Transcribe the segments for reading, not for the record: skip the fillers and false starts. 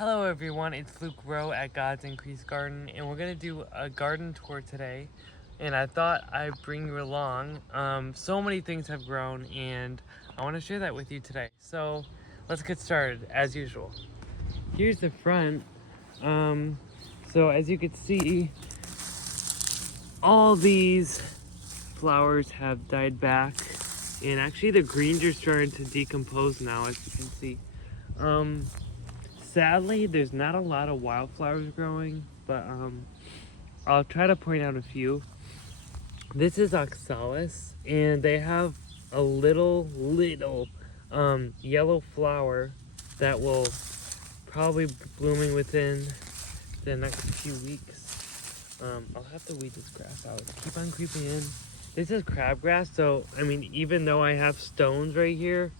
Hello everyone, it's Luke Rowe at God's Increase Garden, and we're going to do a garden tour today. And I thought I'd bring you along. So many things have grown, and I want to share that with you today. So let's get started, as usual. Here's the front. So as you can see, all these flowers have died back, and actually the greens are starting to decompose now, as you can see. Sadly, there's not a lot of wildflowers growing, but I'll try to point out a few. This is oxalis, and they have a little yellow flower that will probably be blooming within the next few weeks. I'll have to weed this grass out. Keep on creeping in. This is crabgrass, so I mean, even though I have stones right here,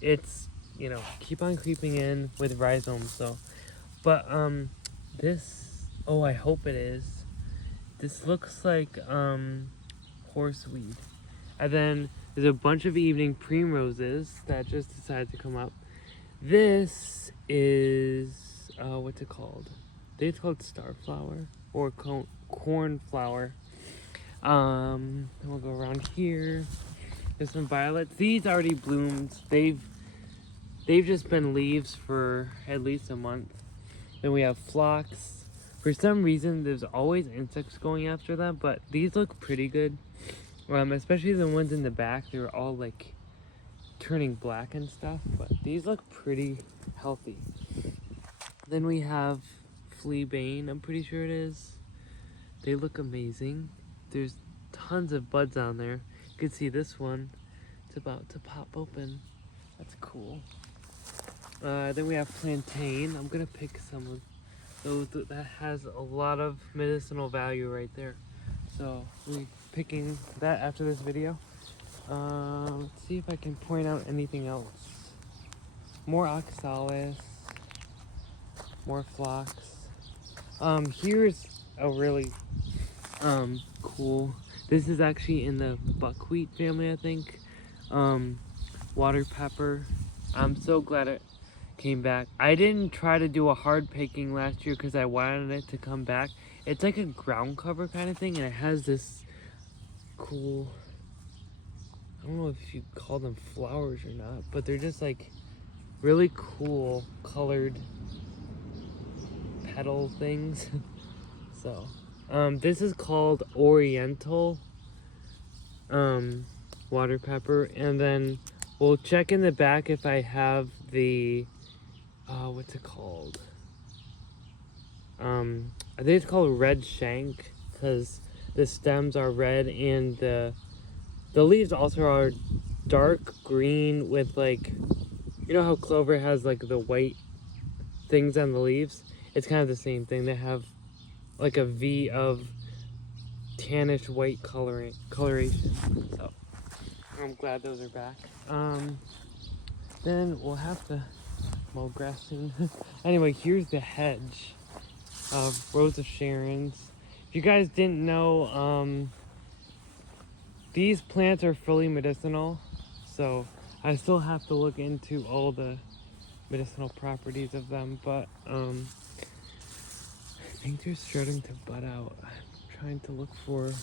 it's, you know, keep on creeping in with rhizomes. So, but this, oh, I hope it is. This looks like horseweed. And then there's a bunch of evening primroses that just decided to come up. This is what's it called? I think it's called starflower or cornflower. Then we'll go around here. There's some violets. These already bloomed. They've just been leaves for at least a month. Then we have phlox. For some reason, there's always insects going after them, but these look pretty good. Especially the ones in the back. They were all like turning black and stuff, but these look pretty healthy. Then we have fleabane, I'm pretty sure it is. They look amazing. There's tons of buds on there. You can see this one. It's about to pop open. That's cool. Then we have plantain. I'm gonna pick some of those that has a lot of medicinal value right there. So we're picking that after this video. Let's see if I can point out anything else. More oxalis, more phlox. Here's a really cool. This is actually in the buckwheat family, I think. Water pepper. I'm so glad it came back. I didn't try to do a hard picking last year because I wanted it to come back. It's like a ground cover kind of thing, and it has this cool, I don't know if you call them flowers or not, but they're just like really cool colored petal things. So this is called oriental water pepper, and then we'll check in the back if I have the what's it called? I think it's called red shank because the stems are red and the leaves also are dark green with, like, you know how clover has like the white things on the leaves? It's kind of the same thing. They have like a V of tannish white coloration. So I'm glad those are back. Then we'll have to mow grass soon. Anyway, here's the hedge of Rose of Sharon's. If you guys didn't know, these plants are fully medicinal, so I still have to look into all the medicinal properties of them, but I think they're starting to bud out. I'm trying to look for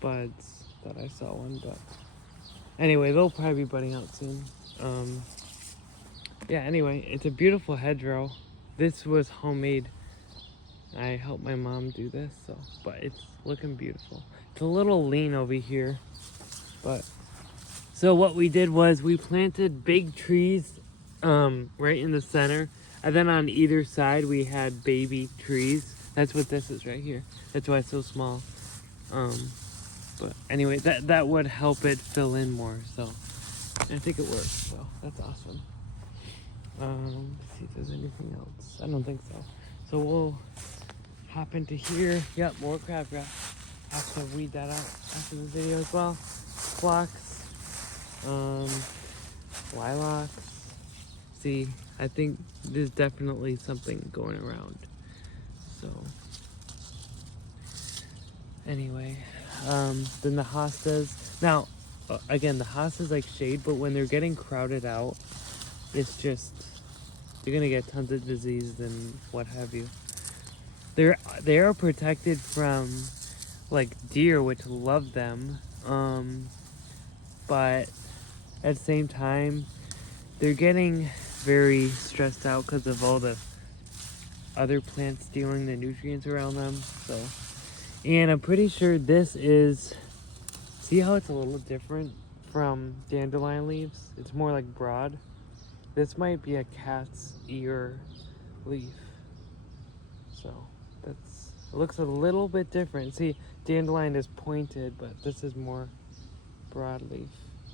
buds that I saw one, but anyway, they'll probably be budding out soon. Yeah, anyway, it's a beautiful hedgerow. This was homemade. I helped my mom do this, so, but it's looking beautiful. It's a little lean over here, but so what we did was we planted big trees right in the center, and then on either side we had baby trees. That's what this is right here. That's why it's so small. But anyway, that would help it fill in more, so I think it works, so that's awesome. Let's see if there's anything else. I don't think so. So we'll hop into here. Yep, more crabgrass. Have to weed that out after the video as well. Phlox, lilacs. See, I think there's definitely something going around. So anyway, then the hostas. Now, again, the hostas like shade, but when they're getting crowded out, it's just you're gonna get tons of disease and what have you. They are protected from like deer, which love them, but at the same time, they're getting very stressed out because of all the other plants stealing the nutrients around them. So, and I'm pretty sure this is, see how it's a little different from dandelion leaves? It's more like broad. This might be a cat's ear leaf. So that's, it looks a little bit different. See, dandelion is pointed, but this is more broadleaf.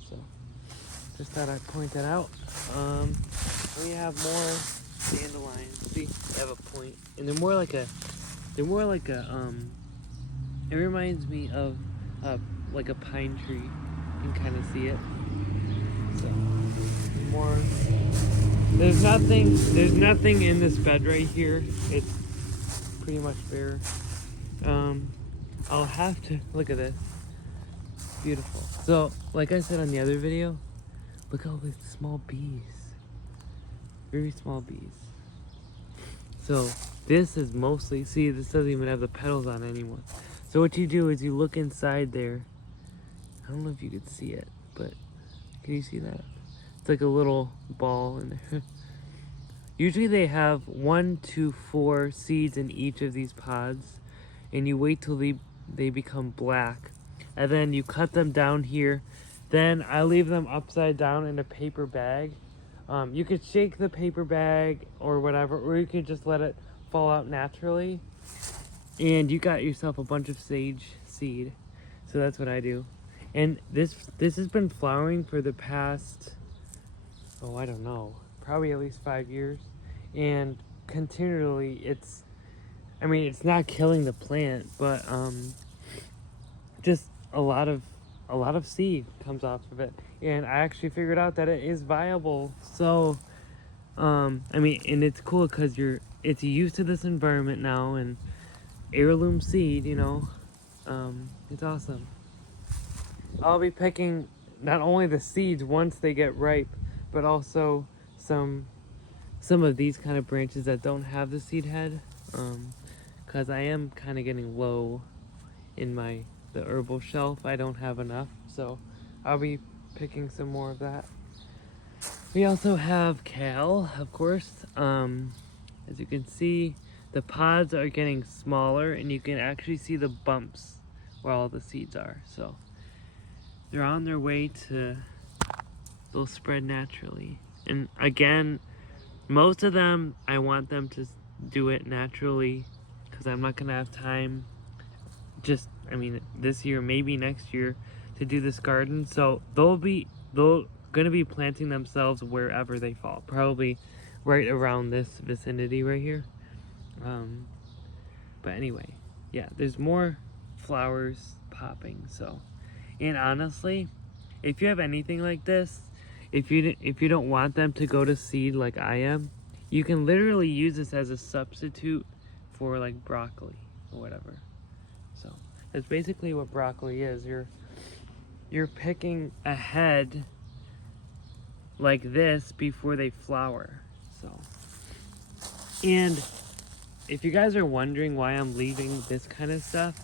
So just thought I'd point that out. We have more dandelions. See, they have a point, and they're more like a, it reminds me of like a pine tree. You can kind of see it. So more. There's nothing in this bed right here. It's pretty much bare. I'll have to look at this. Beautiful. So, like I said on the other video, look at all these small bees. Very small bees. So, this is mostly, see, this doesn't even have the petals on anymore. So what you do is you look inside there. I don't know if you could see it, but can you see that? It's like a little ball in there. Usually they have 1 to 4 seeds in each of these pods, and you wait till they become black, and then you cut them down here. Then I leave them upside down in a paper bag. You could shake the paper bag or whatever, or you could just let it fall out naturally, and you got yourself a bunch of sage seed. So that's what I do. And this has been flowering for the past, oh, I don't know, probably at least 5 years, and continually it's not killing the plant, but just a lot of seed comes off of it, and I actually figured out that it is viable. So and it's cool because it's used to this environment now, and heirloom seed, you know, it's awesome. I'll be picking not only the seeds once they get ripe, but also some of these kind of branches that don't have the seed head, because I am kind of getting low in the herbal shelf. I don't have enough, so I'll be picking some more of that. We also have kale, of course. As you can see, the pods are getting smaller, and you can actually see the bumps where all the seeds are. So they're on their way to, they'll spread naturally. And again, most of them, I want them to do it naturally because I'm not gonna have time this year, maybe next year, to do this garden. So they're gonna be planting themselves wherever they fall, probably right around this vicinity right here. But anyway, yeah, there's more flowers popping. So, and honestly, if you have anything like this, if you don't want them to go to seed like I am, you can literally use this as a substitute for like broccoli or whatever. So that's basically what broccoli is. You're picking a head like this before they flower. So, and if you guys are wondering why I'm leaving this kind of stuff,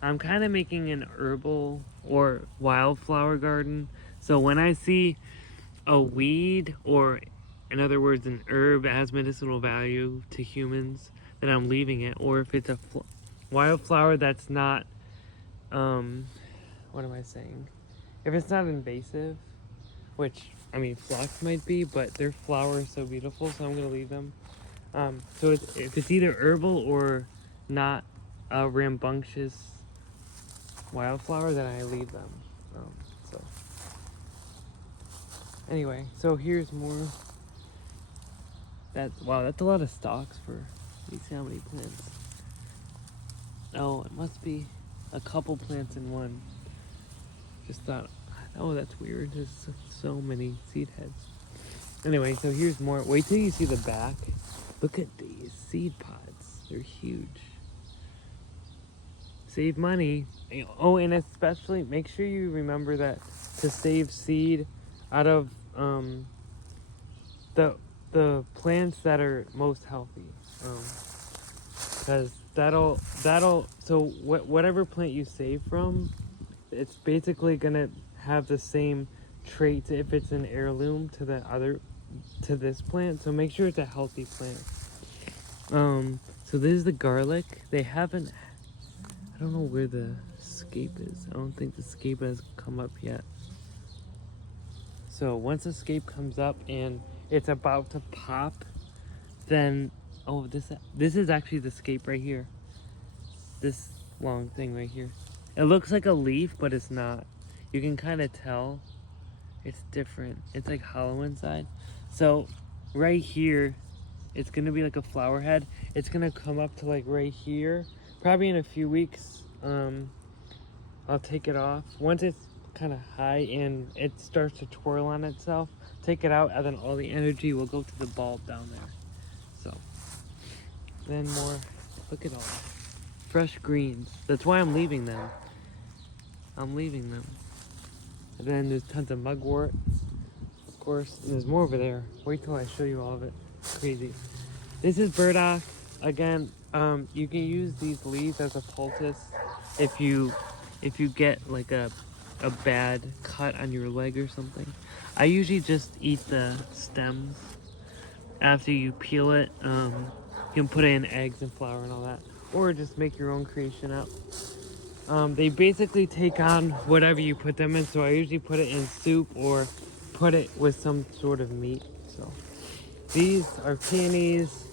I'm kind of making an herbal or wildflower garden. So when I see a weed, or in other words, an herb that has medicinal value to humans, then I'm leaving it. Or if it's a wildflower that's not, what am I saying? If it's not invasive, which, phlox might be, but their flower is so beautiful, so I'm going to leave them. So if it's either herbal or not a rambunctious wildflower, then I leave them. So anyway, so here's more. That's a lot of stalks for, let me see how many plants. Oh, it must be a couple plants in one. Just thought, oh, that's weird. There's so many seed heads. Anyway, so here's more. Wait till you see the back. Look at these seed pods. They're huge. Save money. Oh, and especially make sure you remember that to save seed out of the plants that are most healthy. Because so whatever plant you save from, it's basically gonna have the same traits if it's an heirloom to this plant. So make sure it's a healthy plant. So this is the garlic. They haven't, I don't know where the scape is. I don't think the scape has come up yet. So once the scape comes up and it's about to pop, then, oh, this is actually the scape right here. This long thing right here. It looks like a leaf, but it's not. You can kind of tell it's different. It's like hollow inside. So right here, it's gonna be like a flower head. It's gonna come up to like right here. Probably in a few weeks, I'll take it off. Once it's kind of high and it starts to twirl on itself, take it out, and then all the energy will go to the bulb down there. So then more, look at all that. Fresh greens. That's why I'm leaving them. I'm leaving them. And then there's tons of mugwort, of course. And there's more over there. Wait till I show you all of it. It's crazy. This is burdock. Again, you can use these leaves as a poultice if you get like a bad cut on your leg or something. I usually just eat the stems after you peel it. You can put it in eggs and flour and all that, or just make your own creation up. They basically take on whatever you put them in, so I usually put it in soup or put it with some sort of meat. So these are peonies.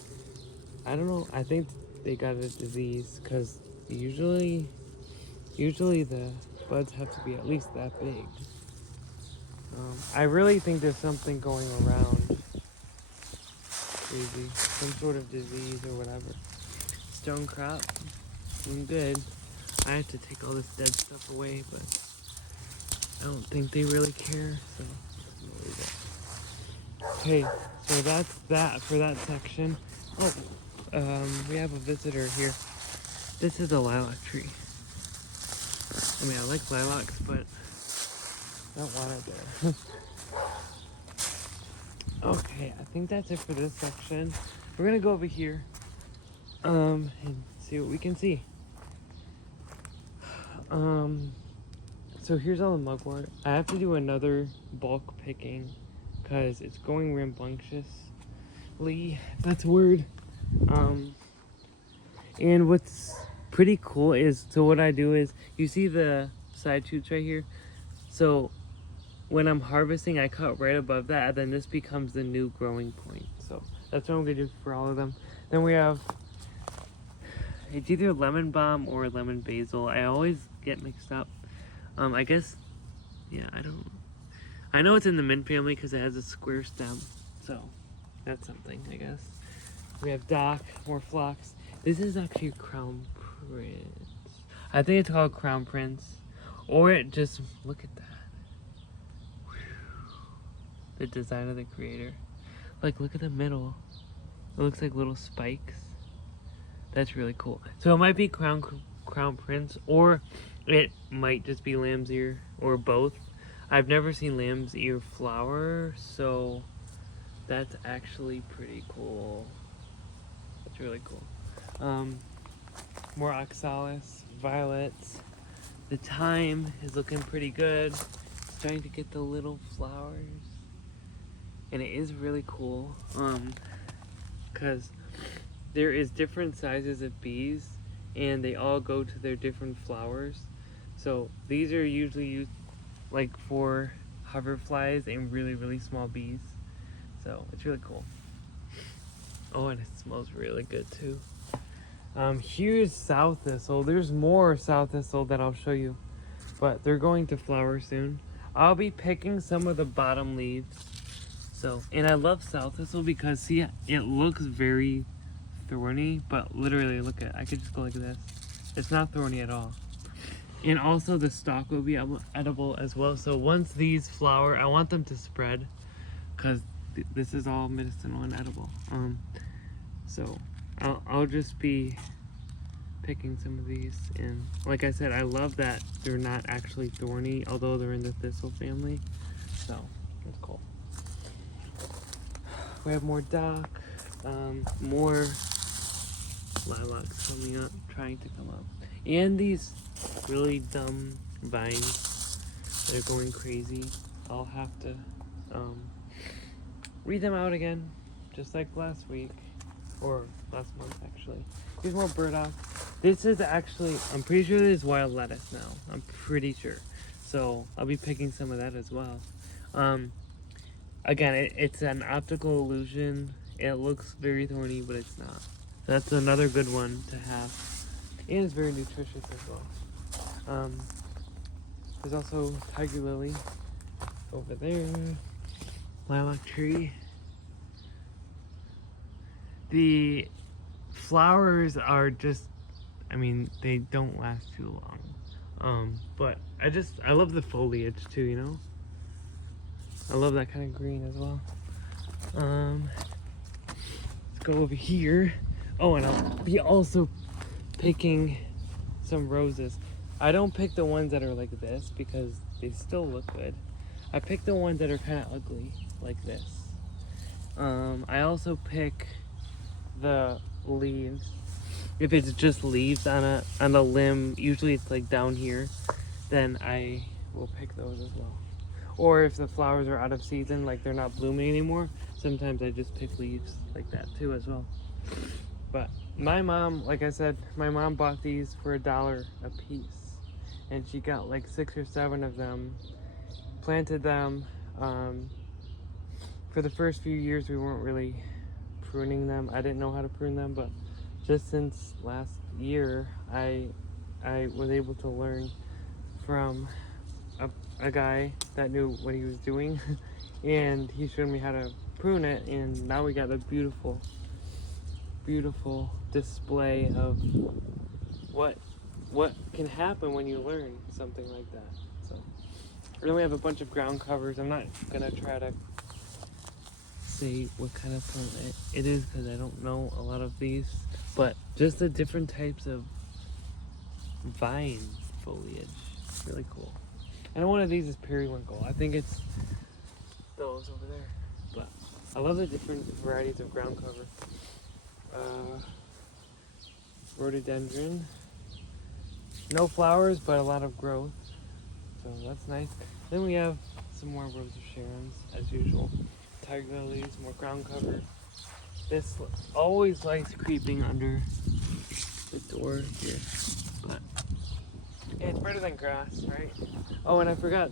I don't know, I think they got a disease because usually the buds have to be at least that big. I really think there's something going around. Crazy. Some sort of disease or whatever. Stone crop. Doing good. I have to take all this dead stuff away, but I don't think they really care, so I'm gonna leave it. Okay, so that's that for that section. Oh, we have a visitor here. This is a lilac tree. I mean, I like lilacs, but I don't want it there. Okay, I think that's it for this section. We're gonna go over here, and see what we can see. So here's all the mugwort. I have to do another bulk picking because it's going rambunctiously, if that's a word. And what's pretty cool is, so what I do is, you see the side shoots right here? So when I'm harvesting, I cut right above that, and then this becomes the new growing point. So that's what I'm gonna do for all of them. Then we have, it's either lemon balm or lemon basil. I always get mixed up. I guess, yeah, I don't know. I know it's in the mint family because it has a square stem. So that's something, I guess. We have dock, more phlox. This is actually crown prince. I think it's called crown prince. Or it just, look at that. The design of the creator. Like, look at the middle. It looks like little spikes. That's really cool. So it might be crown prince, or it might just be lamb's ear, or both. I've never seen lamb's ear flower, so that's actually pretty cool. That's really cool. More oxalis, violets. The thyme is looking pretty good. Starting to get the little flowers. And it is really cool, because there is different sizes of bees, and they all go to their different flowers. So these are usually used like for hoverflies and really, really small bees. So it's really cool. Oh, and it smells really good too. Here's sow thistle. There's more sow thistle that I'll show you, but they're going to flower soon. I'll be picking some of the bottom leaves. So, and I love sow thistle because, see, it looks very thorny, but literally, look at, I could just go like this. It's not thorny at all. And also the stalk will be edible as well. So once these flower, I want them to spread because this is all medicinal and edible. So I'll just be picking some of these. And like I said, I love that they're not actually thorny, although they're in the thistle family. So that's cool. We have more dock, more lilacs coming up, trying to come up. And these really dumb vines that are going crazy. I'll have to weed them out again, just like last week, or last month actually. Here's more burdock. This is actually, I'm pretty sure this is wild lettuce now. I'm pretty sure. So I'll be picking some of that as well. Again, it's an optical illusion. It looks very thorny, but it's not. That's another good one to have. And it's very nutritious as well. There's also tiger lily over there. Lilac tree. The flowers are just, I mean, they don't last too long. But I love the foliage too, you know? I love that kind of green as well. Let's go over here. Oh, and I'll be also picking some roses. I don't pick the ones that are like this because they still look good. I pick the ones that are kind of ugly, like this. I also pick the leaves. If it's just leaves on a limb, usually it's like down here, then I will pick those as well. Or if the flowers are out of season, like they're not blooming anymore, sometimes I just pick leaves like that too as well. But my mom, like I said, my mom bought these for $1 a piece. And she got like 6 or 7 of them, planted them. For the first few years, we weren't really pruning them. I didn't know how to prune them, but just since last year, I was able to learn from a guy that knew what he was doing, and he showed me how to prune it, and now we got a beautiful, beautiful display of what can happen when you learn something like that. So, and then we have a bunch of ground covers. I'm not gonna try to say what kind of plant it is because I don't know a lot of these, but just the different types of vine foliage. Really cool. And one of these is periwinkle. I think it's those over there. But I love the different varieties of ground cover. Rhododendron. No flowers, but a lot of growth. So that's nice. Then we have some more Rose of Sharon's, as usual. Tiger lilies, more ground cover. This always likes creeping under the door here. But yeah, it's better than grass, right? Oh, and I forgot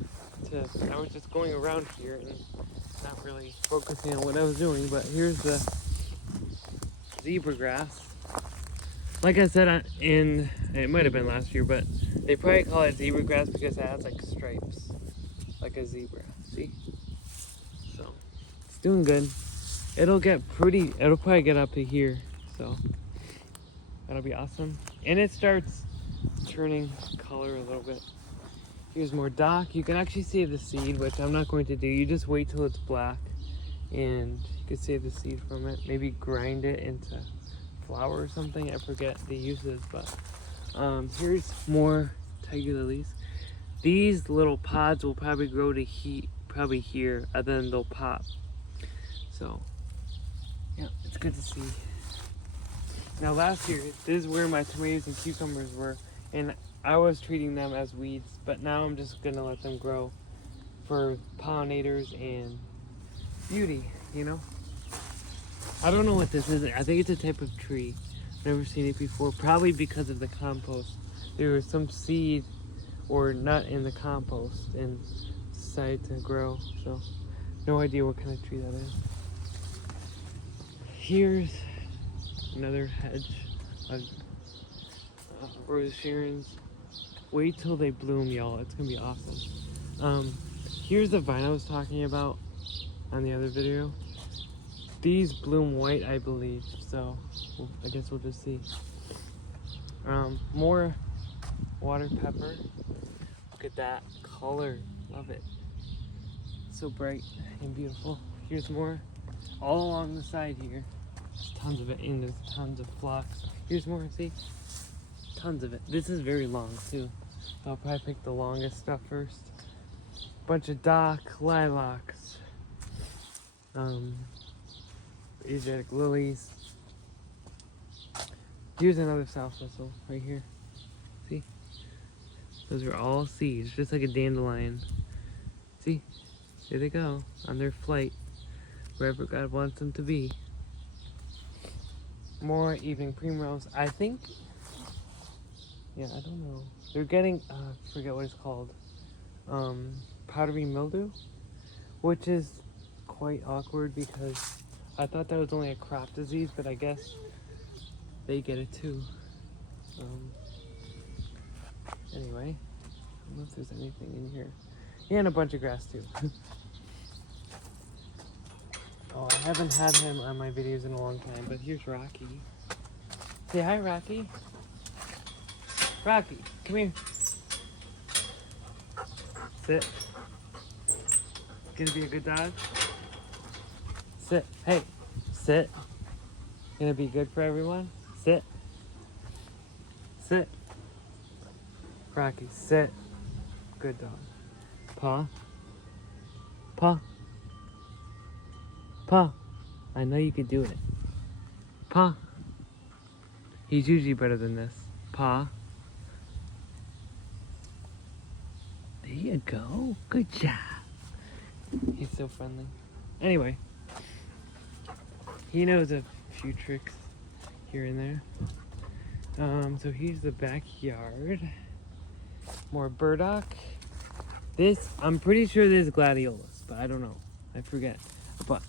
I was just going around here and not really focusing on what I was doing, but here's the zebra grass. Like I said, it might have been last year, but they probably call it zebra grass because it has like stripes, like a zebra. See? So it's doing good. It'll probably get up to here, so that'll be awesome. And it starts turning color a little bit. Here's more dock. You can actually save the seed, which I'm not going to do. You just wait till it's black and you can save the seed from it. Maybe grind it into flour or something. I forget the uses, but here's more tiger lilies. These little pods will probably grow to probably here, and then they'll pop. So yeah, it's good to see. Now last year, this is where my tomatoes and cucumbers were, and I was treating them as weeds, but now I'm just gonna let them grow for pollinators and beauty, you know? I don't know what this is. I think it's a type of tree. Never seen it before, probably because of the compost. There was some seed or nut in the compost and decided to grow, so no idea what kind of tree that is. Here's another hedge of Rose of Sharon's. Wait till they bloom, y'all. It's gonna be awesome. Here's the vine I was talking about on the other video. These bloom white, I believe, so I guess we'll just see. More water pepper. Look at that color. Love it. So bright and beautiful. Here's more all along the side here. There's tons of it, and there's tons of phlox. Here's more, see? Tons of it. This is very long too. I'll probably pick the longest stuff first. Bunch of dock, lilacs. Asiatic lilies. Here's another south thistle right here. See? Those are all seeds, just like a dandelion. See? There they go, on their flight, wherever God wants them to be. More evening primrose. I think, yeah, I don't know. They're getting, I forget what it's called, powdery mildew, which is quite awkward because I thought that was only a crop disease, but I guess they get it too. Anyway, I don't know if there's anything in here. Yeah, and a bunch of grass too. Oh, I haven't had him on my videos in a long time, but here's Rocky. Say hi, Rocky. Rocky, come here. Sit. Gonna be a good dog? Sit. Hey, sit. Gonna be good for everyone? Sit. Sit. Rocky, sit. Good dog. Paw. Paw. Paw. I know you can do it. Paw. He's usually better than this. Paw. There you go. Good job. He's so friendly. Anyway. He knows a few tricks here and there. So here's the backyard. More burdock. This, I'm pretty sure this is gladiolus, but I don't know. I forget. But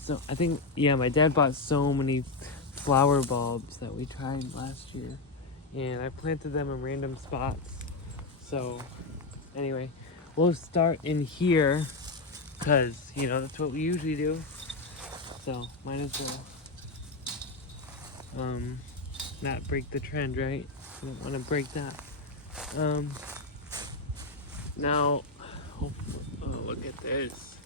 so I think, yeah, my dad bought so many flower bulbs that we tried last year, and I planted them in random spots. So anyway, we'll start in here because, you know, that's what we usually do. So might as well not break the trend, right? I don't want to break that. Now, oh, look at this.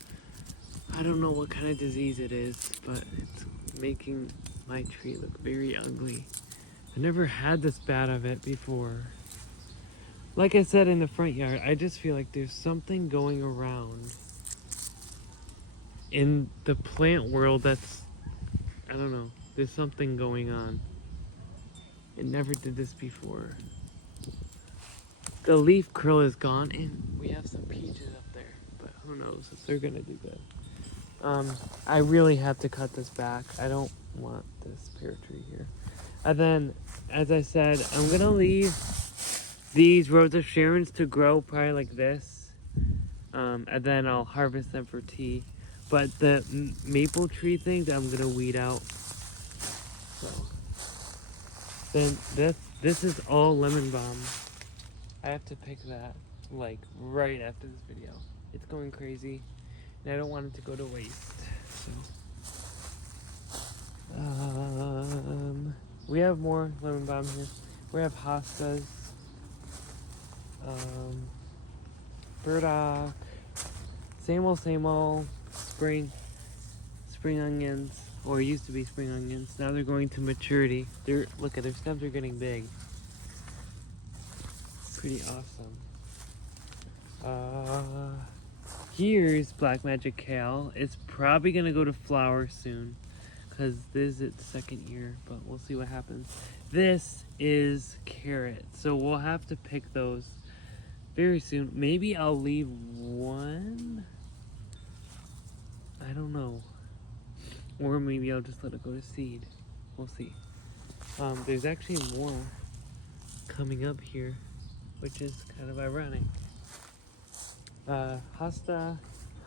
I don't know what kind of disease it is, but it's making my tree look very ugly. I never had this bad of it before. Like I said in the front yard, I just feel like there's something going around in the plant world that's, I don't know, there's something going on. It never did this before. The leaf curl is gone, and we have some peaches up there, but who knows if they're gonna do good. I really have to cut this back. I don't want this pear tree here. And then, as I said, I'm gonna leave these Rose of Sharon's to grow probably like this, and then I'll harvest them for tea. But the maple tree things I'm gonna weed out. So then this is all lemon balm. I have to pick that like right after this video. It's going crazy, and I don't want it to go to waste. So we have more lemon balm here. We have hostas, burdock, same old spring onions, or used to be spring onions. Now they're going to maturity. Look at their stems are getting big. Pretty awesome. Here's Black Magic Kale. It's probably gonna go to flower soon because this is its second year, but we'll see what happens. This is carrot, so we'll have to pick those very soon. Maybe I'll leave one. I don't know. Or maybe I'll just let it go to seed. We'll see. There's actually more coming up here, which is kind of ironic. Hosta.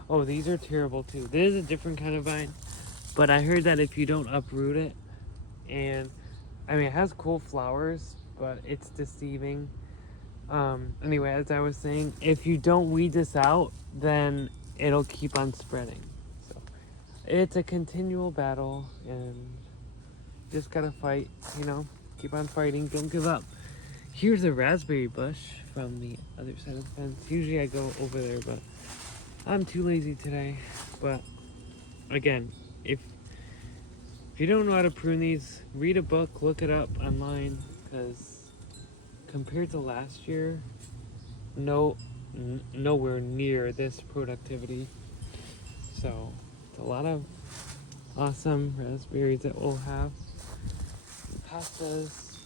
Oh, these are terrible too. This is a different kind of vine, but I heard that if you don't uproot it, and I mean, it has cool flowers, but it's deceiving. Anyway, as I was saying, if you don't weed this out, then it'll keep on spreading. So it's a continual battle, and just gotta fight, you know, keep on fighting, don't give up. Here's a raspberry bush from the other side of the fence. Usually I go over there, but I'm too lazy today. But again, if you don't know how to prune these, read a book, look it up online, because compared to last year, nowhere near this productivity. So it's a lot of awesome raspberries that we'll have. Pastas,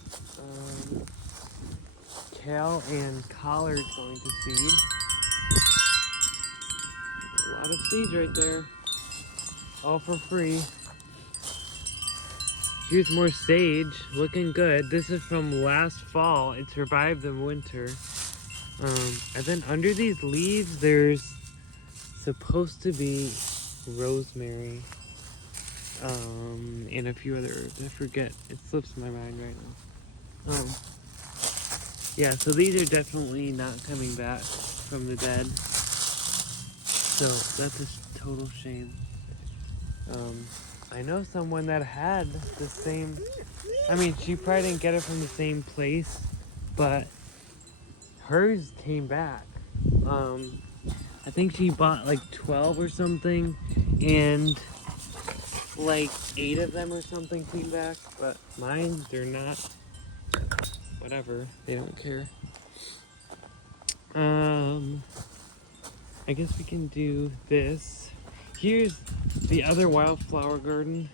kale and collard going to seed. A lot of seeds right there, all for free. Here's more sage, looking good. This is from last fall. It survived the winter. And then under these leaves, there's supposed to be rosemary, and a few other herbs. I forget. It slips my mind right now. Yeah, so these are definitely not coming back from the dead. So that's a total shame. I know someone that had the same, I mean, she probably didn't get it from the same place, but hers came back. I think she bought like 12 or something, and like 8 of them or something came back, but mine, they're not, whatever, they don't care. I guess we can do this. Here's the other wildflower garden.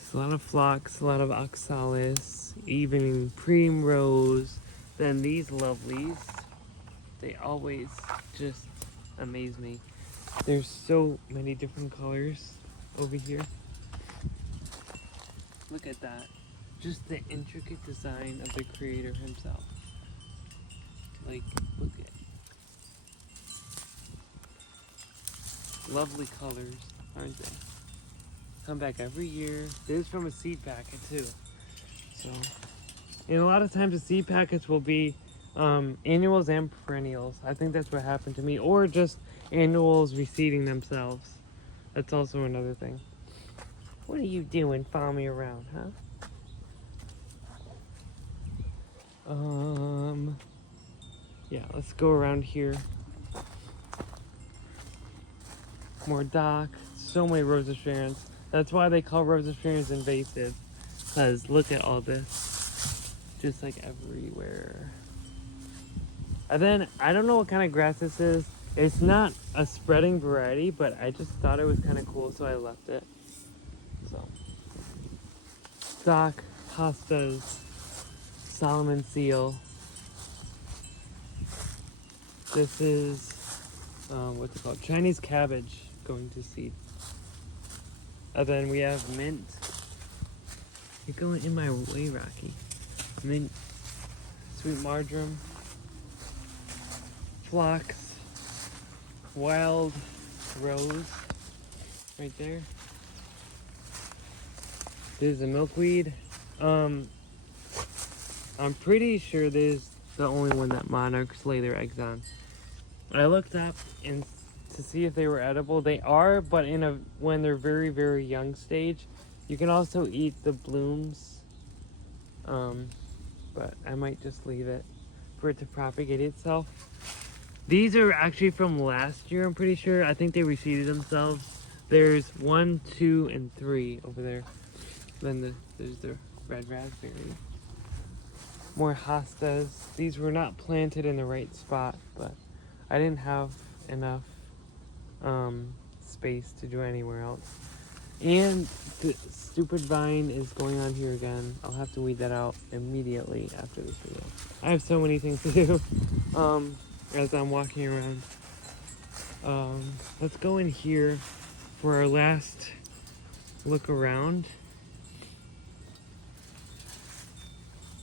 It's a lot of phlox, a lot of oxalis, even primrose. Then these lovelies, they always just amaze me. There's so many different colors over here. Look at that. Just the intricate design of the creator himself. Like, look at it. Lovely colors, aren't they? Come back every year. This is from a seed packet too. So, and a lot of times the seed packets will be annuals and perennials. I think that's what happened to me. Or just annuals reseeding themselves. That's also another thing. What are you doing? Follow me around, huh? Yeah, let's go around here. More dock. So many Rosa Sharons. That's why they call Rosa Sharons invasive. Because look at all this. Just like everywhere. And then, I don't know what kind of grass this is. It's not a spreading variety, but I just thought it was kind of cool, so I left it. So, stock, pastas, Solomon seal. This is, what's it called? Chinese cabbage going to seed. And then we have mint. You're going in my way, Rocky. Mint, sweet marjoram, phlox, wild rose, right there. This is a milkweed. I'm pretty sure this is the only one that monarchs lay their eggs on. I looked up and to see if they were edible. They are, but when they're very, very young stage. You can also eat the blooms, but I might just leave it for it to propagate itself. These are actually from last year, I'm pretty sure. I think they reseeded themselves. There's 1, 2, and 3 over there. Then there's the red raspberry. More hostas. These were not planted in the right spot, but I didn't have enough space to do anywhere else. And the stupid vine is going on here again. I'll have to weed that out immediately after this video. I have so many things to do as I'm walking around. Let's go in here for our last look around.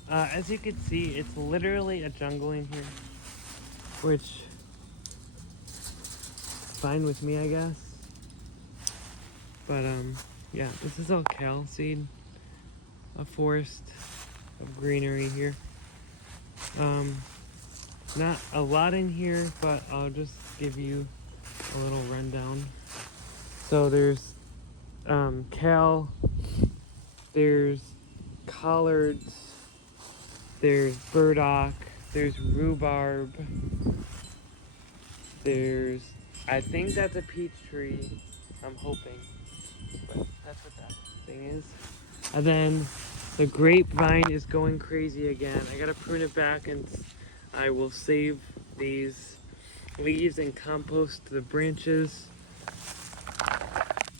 As you can see, it's literally a jungle in here, which is fine with me, I guess. But yeah, this is all kale seed, a forest of greenery here. Not a lot in here, but I'll just give you a little rundown. So there's kale, there's collards, there's burdock, there's rhubarb, there's, I think that's a peach tree, I'm hoping, but that's what that thing is. And then the grapevine is going crazy again. I gotta prune it back and I will save these leaves and compost the branches.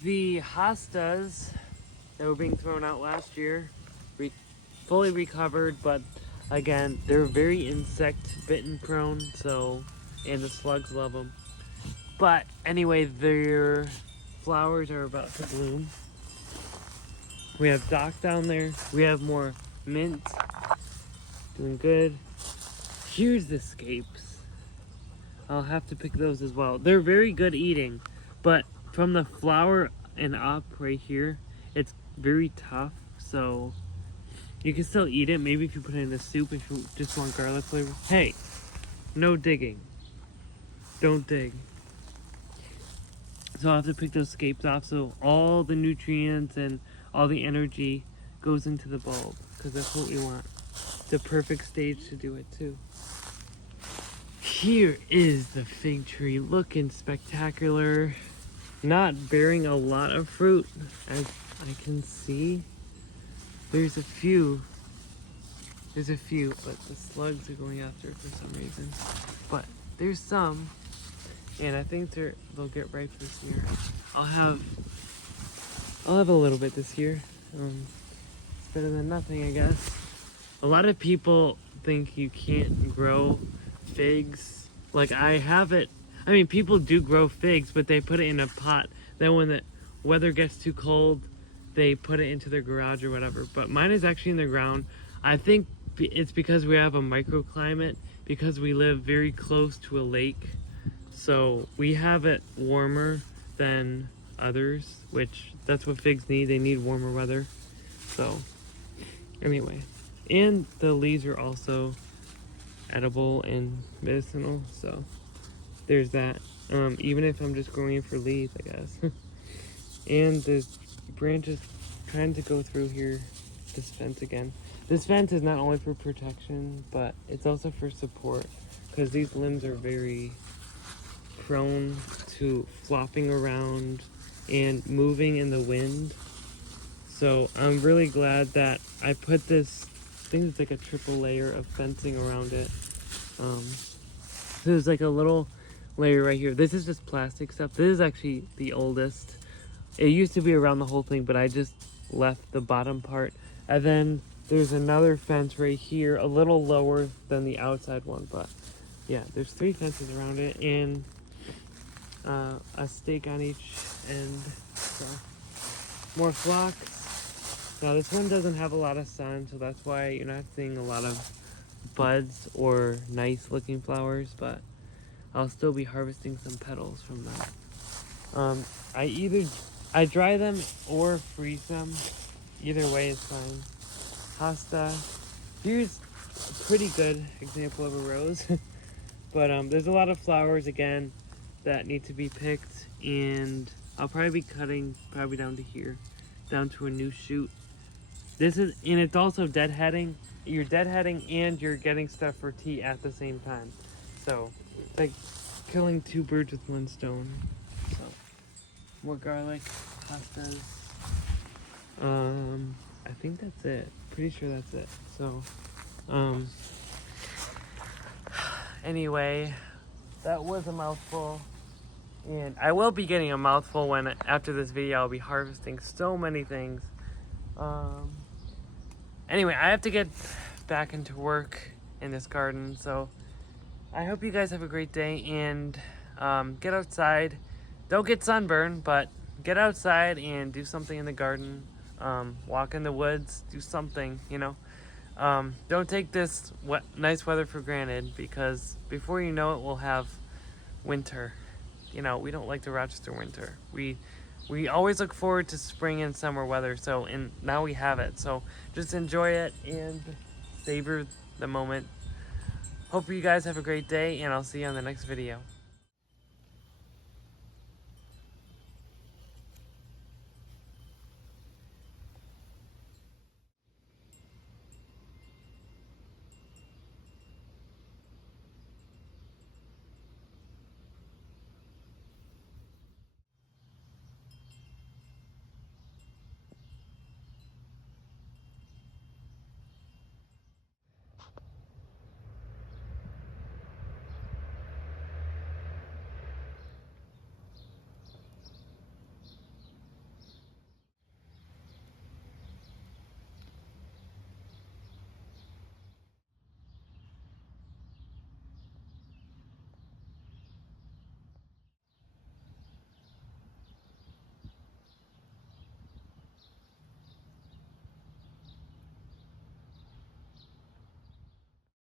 The hostas that were being thrown out last year, fully recovered, but again, they're very insect bitten prone, so, and the slugs love them. But anyway, their flowers are about to bloom. We have dock down there. We have more mint, doing good. Here's the scapes. I'll have to pick those as well. They're very good eating, but from the flower and up right here, it's very tough, so you can still eat it. Maybe if you put it in a soup if you just want garlic flavor. Hey, no digging. Don't dig. So I'll have to pick those scapes off so all the nutrients and all the energy goes into the bulb, because that's what we want. The perfect stage to do it too. Here is the fig tree, looking spectacular. Not bearing a lot of fruit, as I can see. There's a few, but the slugs are going after it for some reason. But there's some, and I think they'll get ripe this year. I'll have a little bit this year. It's better than nothing, I guess. A lot of people think you can't grow figs. Like, I have it. I mean, people do grow figs, but they put it in a pot. Then when the weather gets too cold, they put it into their garage or whatever. But mine is actually in the ground. I think it's because we have a microclimate, because we live very close to a lake. So we have it warmer than others, which that's what figs need. They need warmer weather. So anyway, and the leaves are also edible and medicinal, so there's that. Even if I'm just growing it for leaves, I guess. And the branches trying to go through here, this fence again. This fence is not only for protection, but it's also for support, because these limbs are very prone to flopping around and moving in the wind. So I'm really glad that I put this, I think it's like a triple layer of fencing around it. There's like a little layer right here. This is just plastic stuff. This is actually the oldest. It used to be around the whole thing, but I just left the bottom part. And then there's another fence right here, a little lower than the outside one, but yeah, there's 3 fences around it, and a stake on each end. So more phlox. Now this one doesn't have a lot of sun, so that's why you're not seeing a lot of buds or nice looking flowers, but I'll still be harvesting some petals from them. I dry them or freeze them. Either way is fine. Hosta. Here's a pretty good example of a rose. But there's a lot of flowers again that need to be picked, and I'll probably be cutting probably down to here, down to a new shoot. And it's also deadheading. You're deadheading and you're getting stuff for tea at the same time. So it's like killing 2 birds with 1 stone. So more garlic, pastas. I think that's it. Pretty sure that's it. So anyway, that was a mouthful. And I will be getting a mouthful when, after this video, I'll be harvesting so many things. Anyway, I have to get back into work in this garden, so I hope you guys have a great day, and get outside. Don't get sunburned, but get outside and do something in the garden. Walk in the woods, do something, you know. Don't take this nice weather for granted, because before you know it, we'll have winter. You know, we don't like the Rochester winter. We always look forward to spring and summer weather, and now we have it. So just enjoy it and savor the moment. Hope you guys have a great day, and I'll see you on the next video.